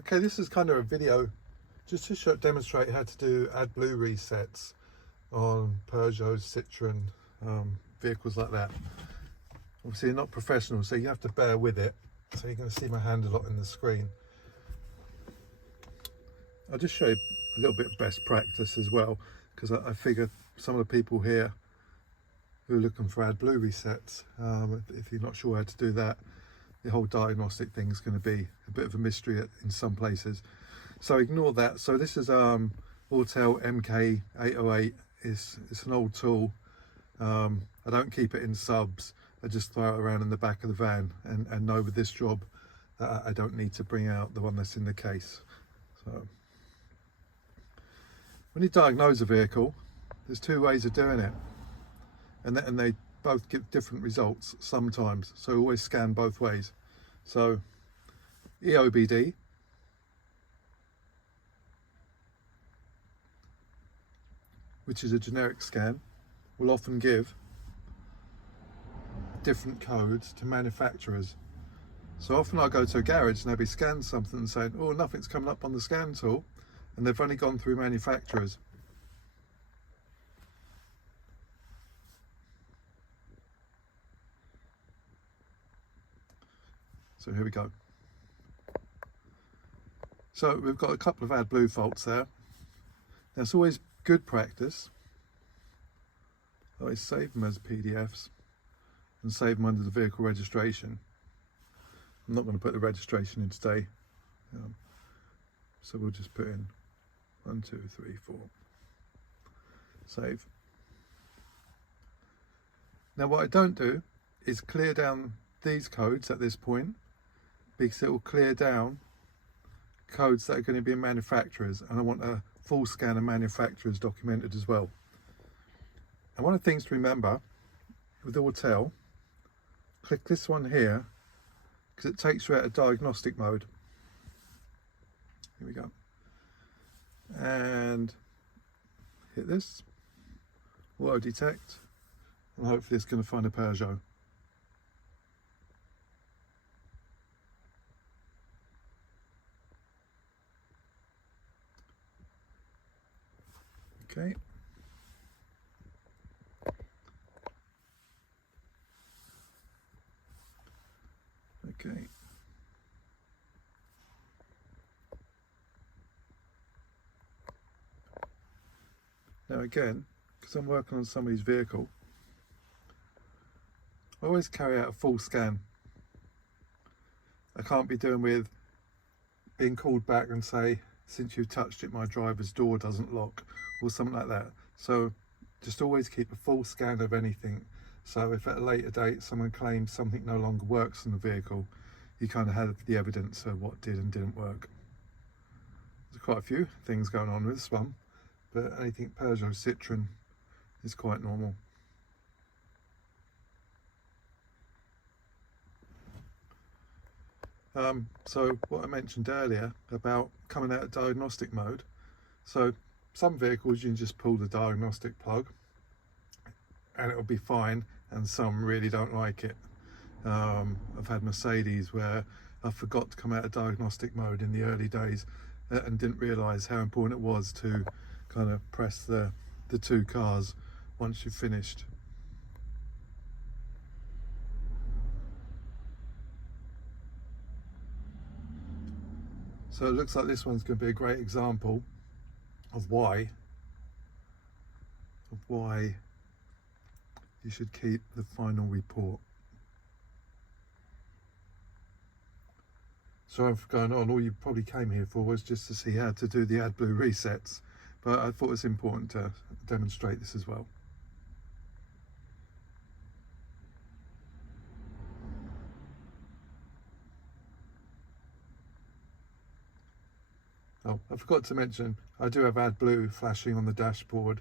Okay, this is kind of a video just to demonstrate how to do AdBlue resets on Peugeot, Citroen, vehicles like that. Obviously you're not professional, so you have to bear with it. So you're going to see my hand a lot in the screen. I'll just show you a little bit of best practice as well, because I figure some of the people here who are looking for AdBlue resets, if you're not sure how to do that, the whole diagnostic thing is going to be a bit of a mystery in some places. So ignore that. So this is Autel MK808. It's an old tool. I don't keep it in subs. I just throw it around in the back of the van and know with this job that I don't need to bring out the one that's in the case. So when you diagnose a vehicle, there's two ways of doing it, and they both give different results sometimes, so always scan both ways. So EOBD, which is a generic scan, will often give different codes to manufacturers. So often I go to a garage and they'll be scanning something and saying, oh, nothing's coming up on the scan tool, and they've only gone through manufacturers. So here we go. So we've got a couple of AdBlue faults there. Now it's always good practice. I always save them as PDFs and save them under the vehicle registration. I'm not going to put the registration in today. So we'll just put in 1, 2, 3, 4. Save. Now what I don't do is clear down these codes at this point, because it will clear down codes that are going to be in manufacturers, and I want a full scan of manufacturers documented as well. And one of the things to remember with Autel, click this one here because it takes you out of diagnostic mode. Here we go. And hit this, auto detect, and hopefully it's going to find a Peugeot. Okay. Okay. Now again, because I'm working on somebody's vehicle, I always carry out a full scan. I can't be doing with being called back and say, since you've touched it, my driver's door doesn't lock, or something like that. So just always keep a full scan of anything. So if at a later date someone claims something no longer works in the vehicle, you kind of have the evidence of what did and didn't work. There's quite a few things going on with this one, but anything Peugeot, Citroen is quite normal. So what I mentioned earlier about coming out of diagnostic mode, so some vehicles you can just pull the diagnostic plug and it'll be fine, and some really don't like it. I've had Mercedes where I forgot to come out of diagnostic mode in the early days and didn't realise how important it was to kind of press the two cars once you've finished. So it looks like this one's going to be a great example of why you should keep the final report. Sorry for going on. All you probably came here for was just to see how to do the AdBlue resets, but I thought it was important to demonstrate this as well. Oh, I forgot to mention, I do have AdBlue flashing on the dashboard,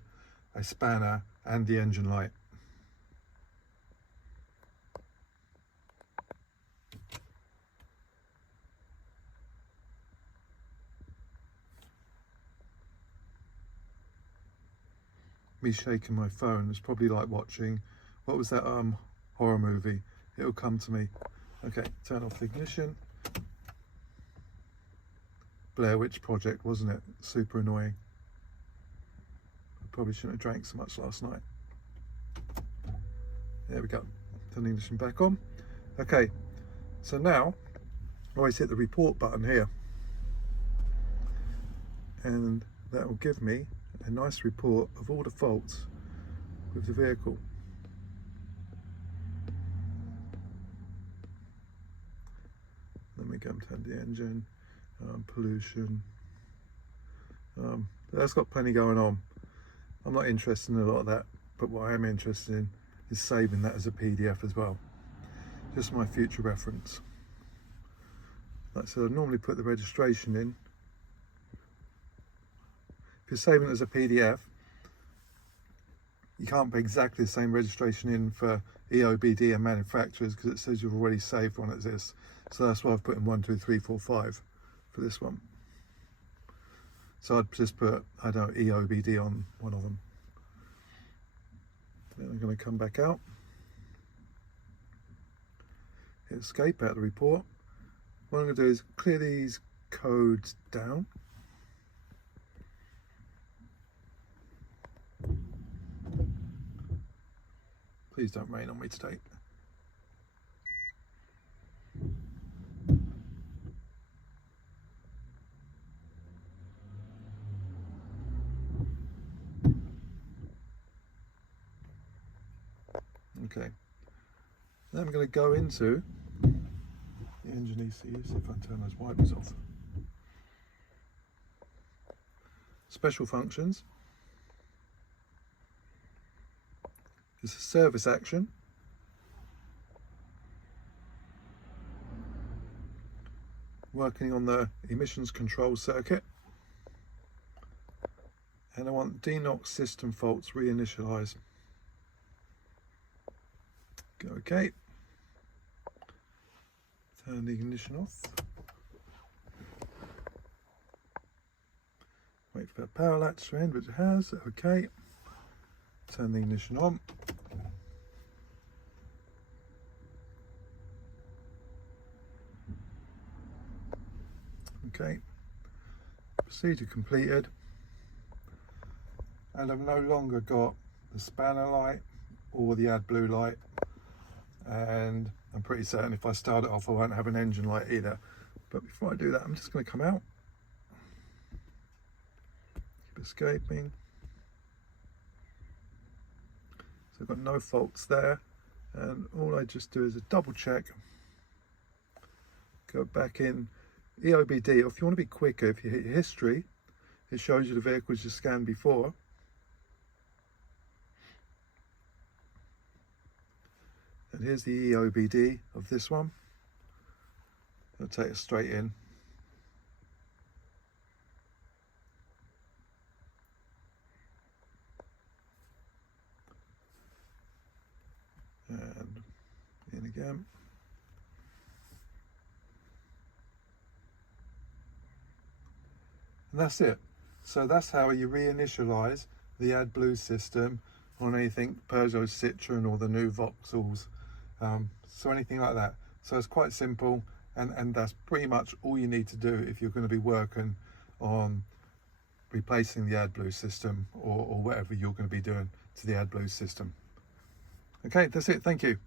a spanner and the engine light. Me shaking my phone is probably like watching, what was that horror movie? It'll come to me. Okay, turn off the ignition. Blair Witch Project, wasn't it? Super annoying. I probably shouldn't have drank so much last night. There we go. Turn the ignition back on. Okay, so now I always hit the report button here, and that will give me a nice report of all the faults with the vehicle. Then we go and turn the engine, pollution. That's got plenty going on. I'm not interested in a lot of that, but what I am interested in is saving that as a PDF as well, just my future reference. Like I said, I normally put the registration in. If you're saving it as a PDF, you can't put exactly the same registration in for EOBD and manufacturers because it says you've already saved one as this. So that's why I've put in 1, 2, 3, 4, 5 for this one. So I'd just put, I don't know, EOBD on one of them. Then I'm going to come back out, hit escape out of the report. What I'm going to do is clear these codes down. Please don't rain on me today. Okay, then I'm going to go into the engine ECU, see if I can turn those wipers off. Special functions. It's a service action. Working on the emissions control circuit. And I want DNOx system faults reinitialized. Go OK. Turn the ignition off. Wait for that power latch to end, which it has. OK. Turn the ignition on. Okay. Procedure completed. And I've no longer got the spanner light or the AdBlue light. And I'm pretty certain if I start it off I won't have an engine light either. But before I do that, I'm just going to come out, keep escaping. So I've got no faults there, and all I just do is a double check, go back in EOBD. If you want to be quicker, if you hit history, it shows you the vehicles you scanned before. And here's the EOBD of this one. I'll take it straight in. And in again. And that's it. So that's how you reinitialize the AdBlue system on anything Peugeot, Citroen, or the new Vauxhalls. So anything like that. So it's quite simple, and that's pretty much all you need to do if you're going to be working on replacing the AdBlue system or whatever you're going to be doing to the AdBlue system. Okay, that's it. Thank you.